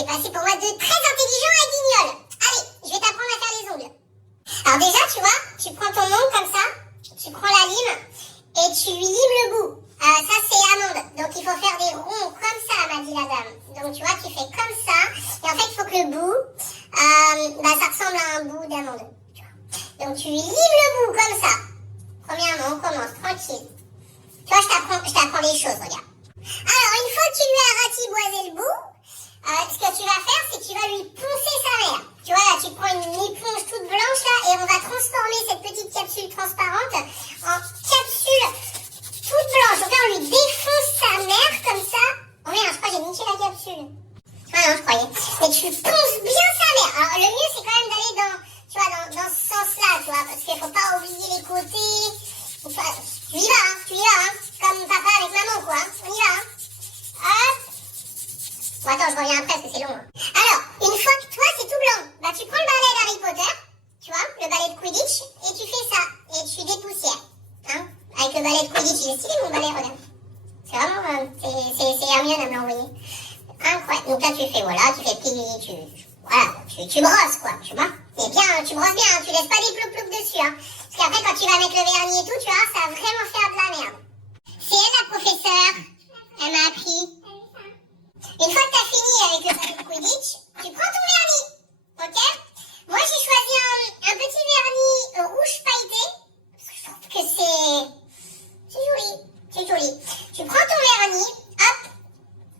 est passé pour moi de très intelligent à Guignol. Allez, je vais t'apprendre à faire les ongles. Alors déjà, tu vois, tu prends ton ongle comme ça, tu prends la lime et tu lui limes le bout. Ça, c'est amande. Donc, il faut faire des ronds comme ça, m'a dit la dame. Donc, tu vois, tu fais comme ça. Et en fait, il faut que le bout, ça ressemble à un bout d'amande. Donc, tu lui limes le bout comme ça. Premièrement, on commence tranquille. Tu vois, je t'apprends les choses, regarde. Alors, une fois que tu lui as ratiboisé le bout, ce que tu vas faire, c'est que tu vas lui poncer sa mère. Tu vois, là, tu prends une éponge toute blanche, là, et on va transformer cette petite capsule transparente en capsule toute blanche. Donc là, on lui défonce sa mère, comme ça. Oh merde, je crois que j'ai niqué la capsule. Ah non, je croyais. Et tu ponces bien sa mère. Alors, le mieux, c'est quand même d'aller dans ce sens-là, tu vois, parce qu'il faut pas oublier les côtés. Enfin, tu y vas, hein. Comme papa avec maman, quoi. On y va, hein. Hop. Bon, attends, je reviens après, parce que c'est long. Hein. Alors, une fois que toi, c'est tout blanc, bah, tu prends le balai d'Harry Potter, tu vois, le balai de Quidditch, et tu fais ça. Et tu dépoussières. Hein. Avec le balai de Quidditch, il est stylé, mon balai, regarde. C'est vraiment, c'est Hermione à me l'envoyer. Incroyable. Donc là, tu fais, voilà, tu fais tu brosses, quoi, tu vois. Et bien, tu brosses bien, hein, tu laisses pas des plouc-plouc dessus, hein. Parce qu'après, quand tu vas mettre le vernis et tout, tu vois, ça va vraiment faire de la merde. C'est elle, la professeure. Elle m'a appris. Une fois que t'as fini avec le balai de Quidditch, tu prends ton vernis, ok? Moi, j'ai choisi un petit vernis rouge pailleté, parce que je trouve que c'est joli, c'est joli. Tu prends ton vernis, hop.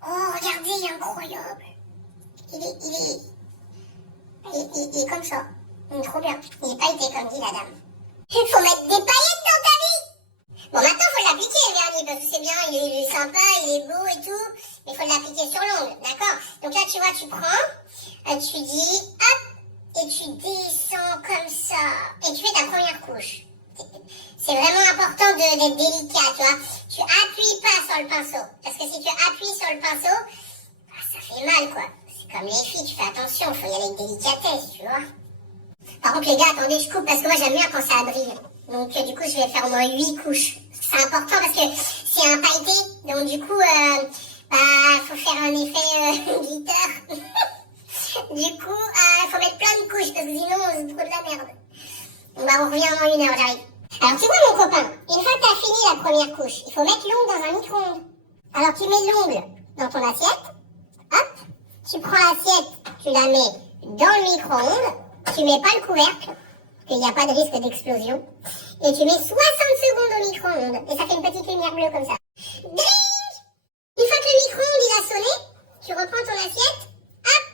Oh, regardez, il est incroyable. Il est comme ça. Il est trop bien. Il est pailleté, comme dit la dame. Il faut mettre des paillettes dans ta vie. Bon, maintenant, il faut l'appliquer, le vernis, parce que c'est bien, il est sympa, il est beau et tout. Mais il faut l'appliquer sur l'ongle, d'accord? Donc là, tu vois, tu prends, tu dis, hop, et tu descends comme ça. Et tu fais ta première couche. C'est vraiment important d'être délicat, tu vois. Tu appuies pas sur le pinceau. Parce que si tu appuies sur le pinceau, ça fait mal, quoi. C'est comme les filles, tu fais attention, il faut y aller avec délicatesse, tu vois. Par contre, les gars, attendez, je coupe parce que moi, j'aime bien quand ça brille. Donc, du coup, je vais faire au moins 8 couches. C'est important parce que c'est un pailleté. Donc, du coup, faut faire un effet glitter. Du coup, faut mettre plein de couches parce que sinon, c'est trop de la merde. Bon, on revient dans 1 heure, j'arrive. Alors, tu vois, mon copain, une fois que tu as fini la première couche, il faut mettre l'ongle dans un micro-ondes. Alors, tu mets l'ongle dans ton assiette. Hop, tu prends l'assiette, tu la mets dans le micro-ondes. Tu mets pas le couvercle, parce qu'il n'y a pas de risque d'explosion. Et tu mets 60 secondes au micro-ondes. Et ça fait une petite lumière bleue comme ça. Ding! Une fois que le micro-ondes il a sonné, tu reprends ton assiette. Hop!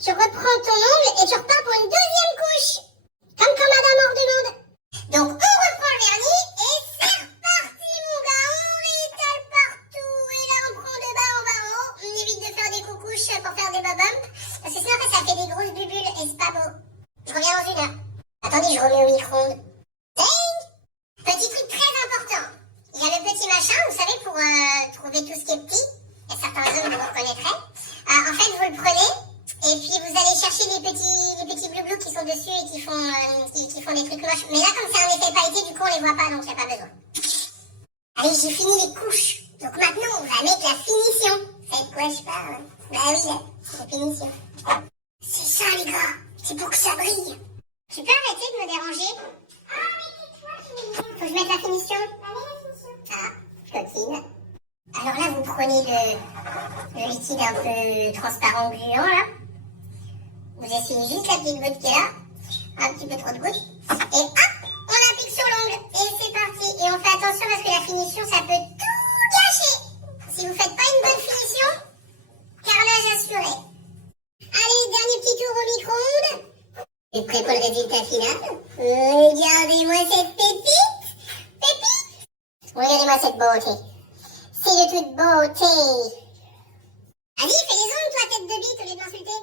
Tu reprends ton ongle et tu repars pour une deuxième couche. Comme quand madame en demande. Donc on reprend le vernis et c'est reparti mon gars. On étale partout. Et là on prend de bas en bas en haut. On évite de faire des coucouches pour faire des bumps. Parce que sinon après, ça fait des grosses bubules et c'est pas beau. Je reviens dans 1 heure. Attendez, je remets au micro-ondes. Ding! Petit truc très important. Il y a le petit machin, vous savez, pour trouver tout ce qui est petit. Il y a certains zones que vous reconnaîtrez. En fait, vous le prenez et puis vous allez chercher les petits blou-blous qui sont dessus et qui font des trucs moches. Mais là, comme c'est un effet pailleté, du coup, on les voit pas, donc il n'y a pas besoin. Allez, j'ai fini les couches. Donc maintenant, on va mettre la finition. Faites quoi, je parle? Bah oui, la finition. C'est ça, les gars. C'est pour que ça brille. Tu peux arrêter de me déranger? Ah, mais tais-toi, faut que je mette la finition? Ah, coquine. Alors là, vous prenez le liquide un peu transparent gluant, là. Vous essuyez juste la petite goutte qui est là. Un petit peu trop de gouttes. Et hop, on applique sur l'ongle. Et c'est parti. Et on fait attention parce que la finition, ça peut tout gâcher. Si vous faites pas une bonne finition, carnage assuré. Allez, dernier petit tour au micro-ondes. Et prêt pour le résultat final? Regardez-moi cette pépite. Pépite. Regardez-moi cette beauté. C'est de toute beauté. Allez, fais les ongles, toi, tête de bite, au lieu de m'insulter.